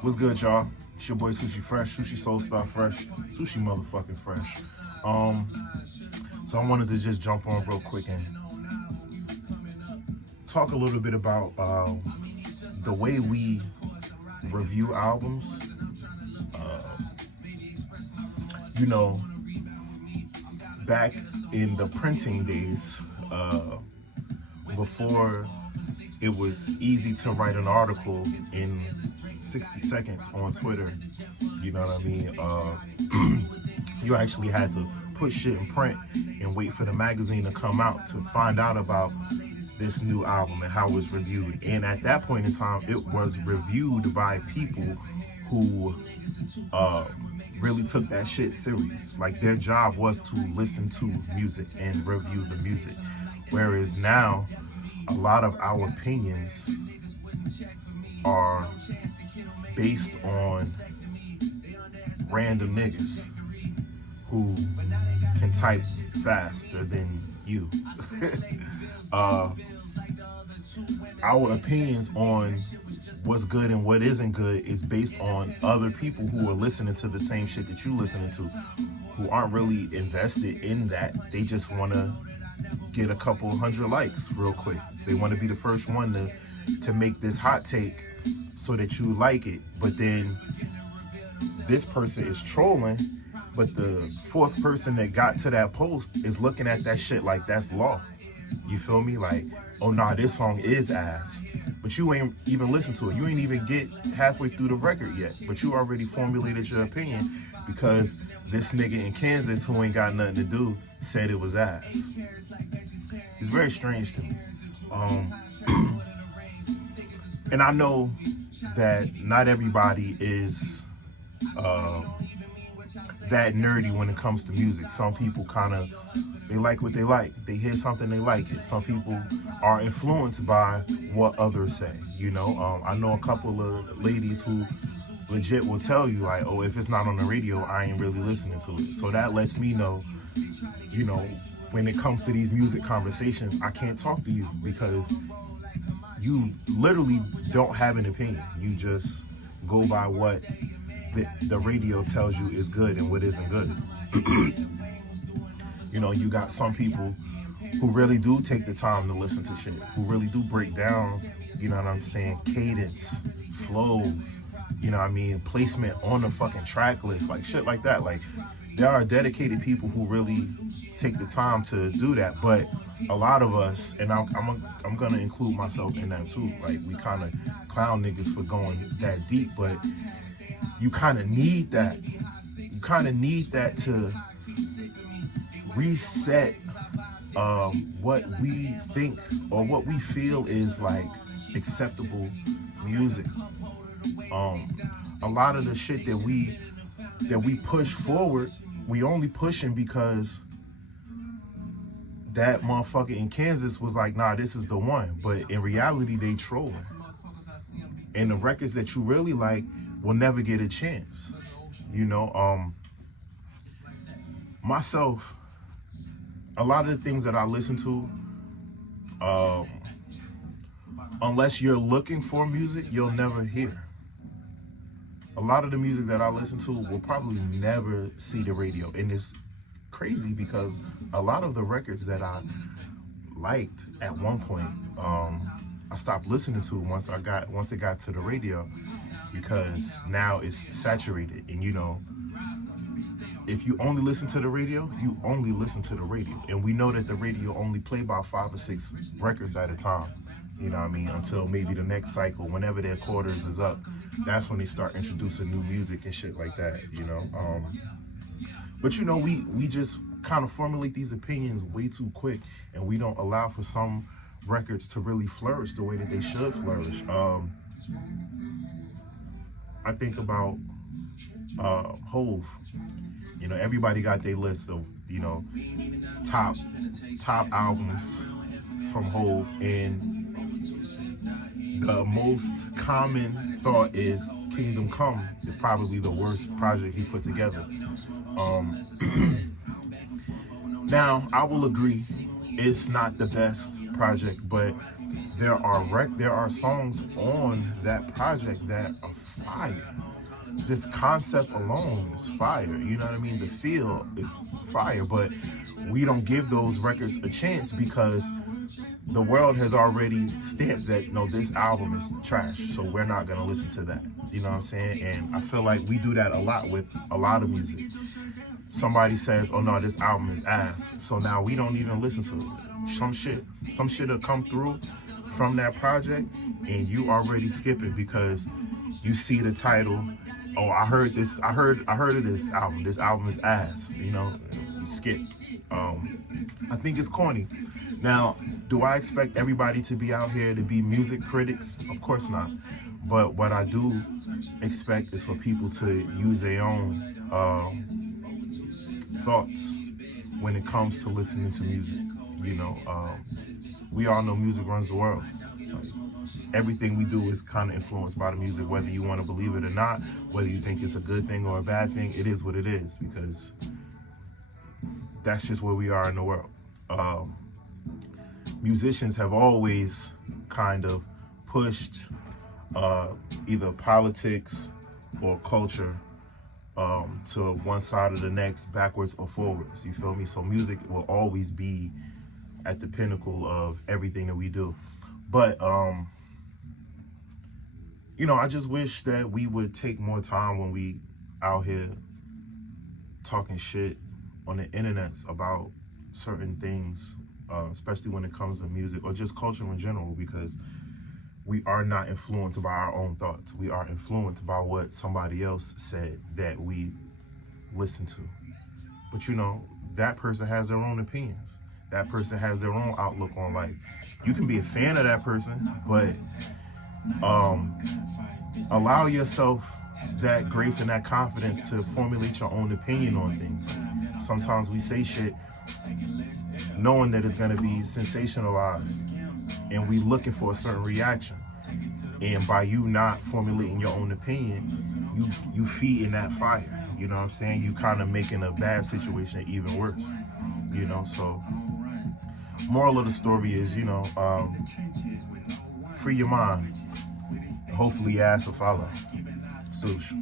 What's good, y'all? It's your boy Sushi Fresh, Sushi Soul Star Fresh, Sushi motherfucking Fresh. So I wanted to just jump on real quick and talk a little bit about the way we review albums. You know, back in the printing days, before it was easy to write an article in 60 seconds on Twitter, you know what I mean? You actually had to put shit in print and wait for the magazine to come out to find out about this new album and how it was reviewed. And at that point in time, it was reviewed by people who really took that shit serious. Like, their job was to listen to music and review the music. Whereas now, a lot of our opinions are based on random niggas who can type faster than you. Our opinions on what's good and what isn't good is based on other people who are listening to the same shit that you listening to, who aren't really invested in that. They just want to get a couple hundred likes real quick. They want to be the first one to make this hot take so that you like it. But then this person is trolling, but the fourth person that got to that post is looking at that shit like that's law. You feel me? Like, oh nah, this song is ass. But you ain't even listened to it. You ain't even get halfway through the record yet. But you already formulated your opinion because this nigga in Kansas who ain't got nothing to do said it was ass. It's very strange to me. And I know that not everybody is that nerdy when it comes to music. Some people they like what they like. They hear something, they like it. Some people are influenced by what others say, you know? I know a couple of ladies who legit will tell you, like, oh, if it's not on the radio, I ain't really listening to it. So that lets me know, you know, when it comes to these music conversations, I can't talk to you because you literally don't have an opinion. You just go by what the radio tells you is good and what isn't good. You know, you got some people who really do take the time to listen to shit, who really do break down, you know what I'm saying, cadence, flows, you know what I mean, placement on the fucking track list, like shit like that. Like, there are dedicated people who really take the time to do that. But a lot of us, and I'm gonna include myself in that too, like, we kind of clown niggas for going that deep, but you kind of need that. You kind of need that to reset what we think or what we feel is like acceptable music. A lot of the shit that we push forward, we only pushing because that motherfucker in Kansas was like, nah, this is the one. But in reality, they trolling. And the records that you really like will never get a chance. You know, myself, a lot of the things that I listen to, unless you're looking for music, you'll never hear. A lot of the music that I listen to will probably never see the radio. And it's crazy because a lot of the records that I liked at one point, I stopped listening to once it got to the radio, because now it's saturated. And you know, if you only listen to the radio, you only listen to the radio. And we know that the radio only play about 5 or 6 records at a time. You know what I mean? Until maybe the next cycle, whenever their quarters is up, that's when they start introducing new music and shit like that, you know? But you know, we just kind of formulate these opinions way too quick, and we don't allow for some records to really flourish the way that they should flourish. I think about Hove. You know, everybody got their list of, you know, top albums from Hove, and the most common thought is Kingdom Come is probably the worst project he put together. Now, I will agree, it's not the best project, but there are songs on that project that are fire. This concept alone is fire. You know what I mean? The feel is fire, but we don't give those records a chance because the world has already stamped that no, this album is trash, so we're not gonna listen to that. You know what I'm saying? And I feel like we do that a lot with a lot of music. Somebody says, "Oh no, this album is ass," so now we don't even listen to it. Some shit will come through from that project, and you already skip it because you see the title. Oh, I heard this. I heard of this album. This album is ass. You know, you skip. I think it's corny. Now, do I expect everybody to be out here to be music critics? Of course not. But what I do expect is for people to use their own thoughts when it comes to listening to music. You know, we all know music runs the world. Like, everything we do is kind of influenced by the music, whether you want to believe it or not, whether you think it's a good thing or a bad thing. It is what it is because that's just where we are in the world. Musicians have always kind of pushed either politics or culture to one side or the next, backwards or forwards. You feel me? So music will always be at the pinnacle of everything that we do. But you know, I just wish that we would take more time when we out here talking shit on the internet about certain things, especially when it comes to music or just culture in general, because we are not influenced by our own thoughts. We are influenced by what somebody else said that we listen to. But you know, that person has their own opinions. That person has their own outlook on life. You can be a fan of that person, but allow yourself that grace and that confidence to formulate your own opinion on things. Sometimes we say shit knowing that it's going to be sensationalized and we looking for a certain reaction. And by you not formulating your own opinion, you feeding that fire. You know what I'm saying? You kind of making a bad situation even worse. You know, so moral of the story is, you know, free your mind. Hopefully your ass will follow. Sush.